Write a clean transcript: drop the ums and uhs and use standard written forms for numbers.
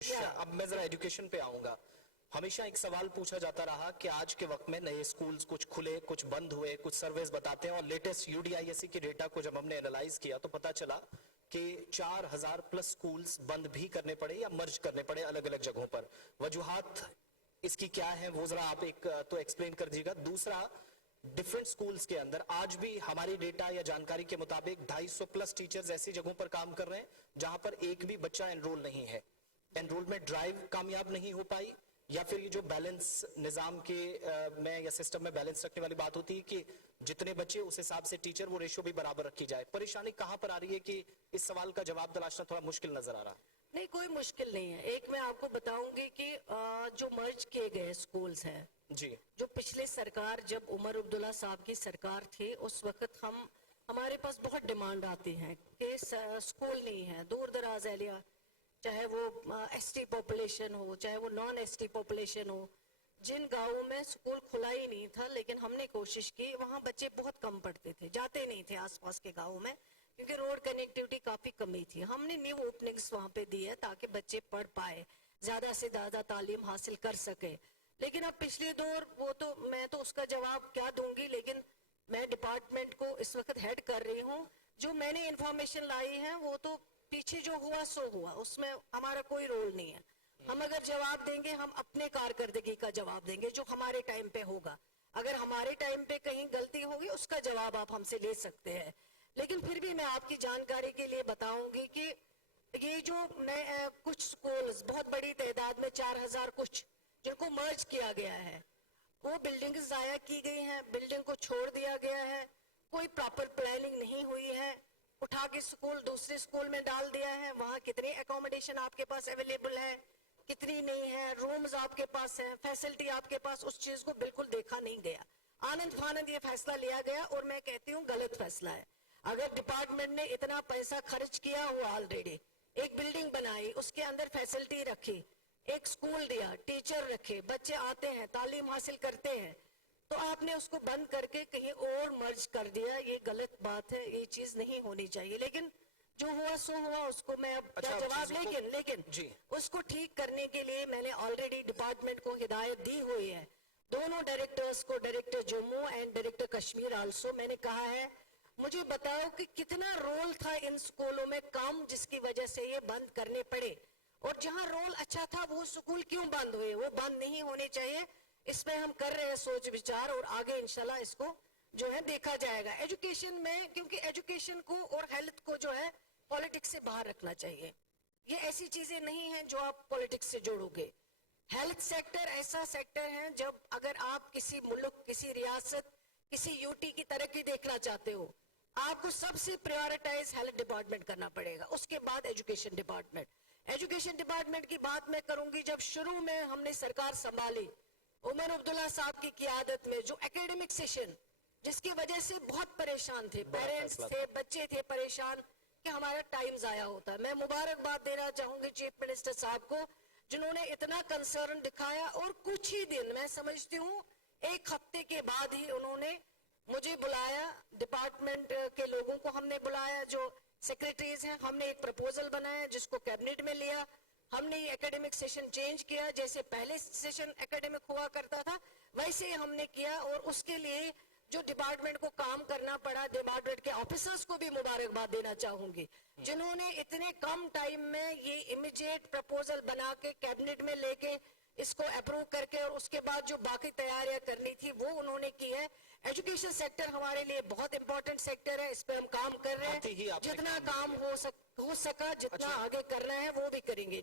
اب میں ذرا ایجوکیشن پہ آؤں گا. ہمیشہ ایک سوال پوچھا جاتا رہا کہ آج کے وقت میں نئے سکولز کچھ کھلے کچھ بند ہوئے, کچھ سرویز بتاتے ہیں, اور لیٹسٹ UDISC کے ڈیٹا کو جب ہم نے انالائز کیا تو پتا چلا کہ 4000 پلس سکولز بند بھی کرنے پڑے یا مرج کرنے پڑے الگ الگ جگہوں پر. وجوہات اس کی کیا ہیں وہ ذرا آپ ایک تو ایکسپلین کر دیجیے گا. دوسرا, ڈیفرنٹ سکولز کے اندر آج بھی ہماری ڈیٹا یا جانکاری کے مطابق 250 پلس ٹیچرز ایسی جگہوں پر کام کر رہے ہیں جہاں پر ایک بھی بچہ انرول نہیں ہے. انرولمنٹ ڈرائیو کامیاب نہیں ہو پائی, یا پھر یہ جو بیلنس نظام کے میں یا سسٹم میں بیلنس رکھنے والی بات ہوتی ہے کہ جتنے بچے اس حساب سے ٹیچر, وہ ریشو بھی برابر رکھی جائے. پریشانی کہاں پر آ رہی ہے کہ اس سوال کا جواب تلاشنا تھوڑا مشکل نظر آ رہا ہے؟ نہیں, کوئی مشکل نہیں ہے. ایک میں آپ کو بتاؤں گی کہ جو مرج کیے گئے سکولز ہیں جی, جو پچھلے سرکار جب عمر عبداللہ صاحب کی سرکار تھی اس وقت ہمارے پاس بہت ڈیمانڈ آتی ہیں کہ سکول نہیں ہے, دور دراز ایریا, چاہے وہ ایس ٹی پاپولیشن ہو چاہے وہ نان ایس ٹی پاپولیشن ہو, جن گاؤں میں سکول کھلا ہی نہیں تھا لیکن ہم نے کوشش کی, وہاں بچے بہت کم پڑھتے تھے, جاتے نہیں تھے آس پاس کے گاؤں میں کیونکہ روڈ کنیکٹیوٹی کافی کمی تھی. ہم نے نیو اوپننگز وہاں پہ دی ہے تاکہ بچے پڑھ پائے, زیادہ سے زیادہ تعلیم حاصل کر سکے. لیکن اب پچھلے دور وہ تو میں تو اس کا جواب کیا دوں گی, لیکن میں ڈپارٹمنٹ کو اس وقت ہیڈ کر رہی ہوں. جو میں نے انفارمیشن لائی ہے وہ تو پیچھے جو ہوا سو ہوا, اس میں ہمارا کوئی رول نہیں ہے. ہم اگر جواب دیں گے ہم اپنے کارکردگی کا جواب دیں گے جو ہمارے ٹائم پہ ہوگا. اگر ہمارے ٹائم پہ کہیں غلطی ہوگی اس کا جواب آپ ہم سے لے سکتے ہیں. لیکن پھر بھی میں آپ کی جانکاری کے لیے بتاؤں گی کہ یہ جو کچھ سکولز بہت بڑی تعداد میں 4000 کچھ جن کو مرج کیا گیا ہے, وہ بلڈنگ ضائع کی گئی ہیں, بلڈنگ کو چھوڑ دیا گیا ہے, کوئی پراپر پلاننگ نہیں ہوئی ہے, اٹھا کے سکول دوسرے سکول میں ڈال دیا ہے. وہاں کتنی اکوموڈیشن آپ کے پاس اویلیبل ہے, کتنی نہیں ہے, رومز آپ کے پاس ہیں, فیسلٹی آپ کے پاس, اس چیز کو بالکل دیکھا نہیں گیا. آنند فانند یہ فیصلہ لیا گیا اور میں کہتی ہوں غلط فیصلہ ہے. اگر ڈپارٹمنٹ نے اتنا پیسہ خرچ کیا ہوا آلریڈی, ایک بلڈنگ بنائی, اس کے اندر فیسلٹی رکھی, ایک سکول دیا, ٹیچر رکھے, بچے آتے ہیں تعلیم حاصل کرتے ہیں, تو آپ نے اس کو بند کر کے کہیں اور مرج کر دیا, یہ غلط بات ہے, یہ چیز نہیں ہونی چاہیے. لیکن جو ہوا سو ہوا, اس کو میں اب کیا جواب, لیکن اس کو ٹھیک کرنے کے لیے میں نے آلریڈی ڈپارٹمنٹ کو ہدایت دی ہوئی ہے, دونوں ڈائریکٹرز کو, director Jammu and director Kashmir also. میں نے کہا ہے مجھے بتاؤ کہ کتنا رول تھا ان سکولوں میں کام جس کی وجہ سے یہ بند کرنے پڑے, اور جہاں رول اچھا تھا وہ سکول کیوں بند ہوئے. وہ بند نہیں ہونے چاہیے. اس میں ہم کر رہے ہیں سوچ وچار, اور آگے انشاءاللہ اس کو جو ہے دیکھا جائے گا. ایجوکیشن میں, کیونکہ ایجوکیشن کو اور ہیلتھ کو جو ہے پولیٹکس سے باہر رکھنا چاہیے. یہ ایسی چیزیں نہیں ہیں جو آپ پولیٹکس سے جوڑو گے. ہیلتھ سیکٹر ایسا سیکٹر ہے جب اگر آپ کسی ملک, کسی ریاست, کسی یوٹی کی ترقی دیکھنا چاہتے ہو, آپ کو سب سے پریورٹائز ہیلتھ ڈپارٹمنٹ کرنا پڑے گا, اس کے بعد ایجوکیشن ڈپارٹمنٹ. ایجوکیشن ڈپارٹمنٹ کی بات میں کروں گی. جب شروع میں ہم نے سرکار سنبھالی عمر عبداللہ صاحب کی قیادت میں, جو ایکیڈمک سیشن جس کی وجہ سے بہت پریشان تھے, پیرنٹس تھے, بچے تھے پریشان کہ ہمارا ٹائم ضائع ہوتا ہے. میں مبارکباد دینا چاہوں گی چیف منسٹر صاحب کو جنہوں نے اتنا کنسرن دکھایا, اور کچھ ہی دن, میں سمجھتی ہوں 1 ہفتے کے بعد ہی انہوں نے مجھے بلایا, ڈپارٹمنٹ کے لوگوں کو ہم نے بلایا, جو سیکریٹریز ہیں, ہم نے ایک پرپوزل بنایا جس کو کیبنٹ میں لیا. ہم نے یہ ایکیڈمک سیشن چینج کیا, جیسے پہلے سیشن ایکیڈمک ہوا کرتا تھا ویسے ہی ہم نے کیا, اور اس کے لیے جو ڈپارٹمنٹ کو کام کرنا پڑا, ڈپارٹمنٹ کے آفیسرز کو بھی مبارکباد دینا چاہوں گی جنہوں نے اتنے کم ٹائم میں یہ امیجیٹ پرپوزل بنا کے کیبنٹ میں لے کے اس کو اپروو کر کے, اور اس کے بعد جو باقی تیاریاں کرنی تھی وہ انہوں نے کی ہے. ایجوکیشن سیکٹر ہمارے لیے بہت امپورٹنٹ سیکٹر ہے, اس پہ ہم کام کر رہے ہیں, جتنا کام ہو سکا, جتنا آگے کرنا ہے وہ بھی کریں گے.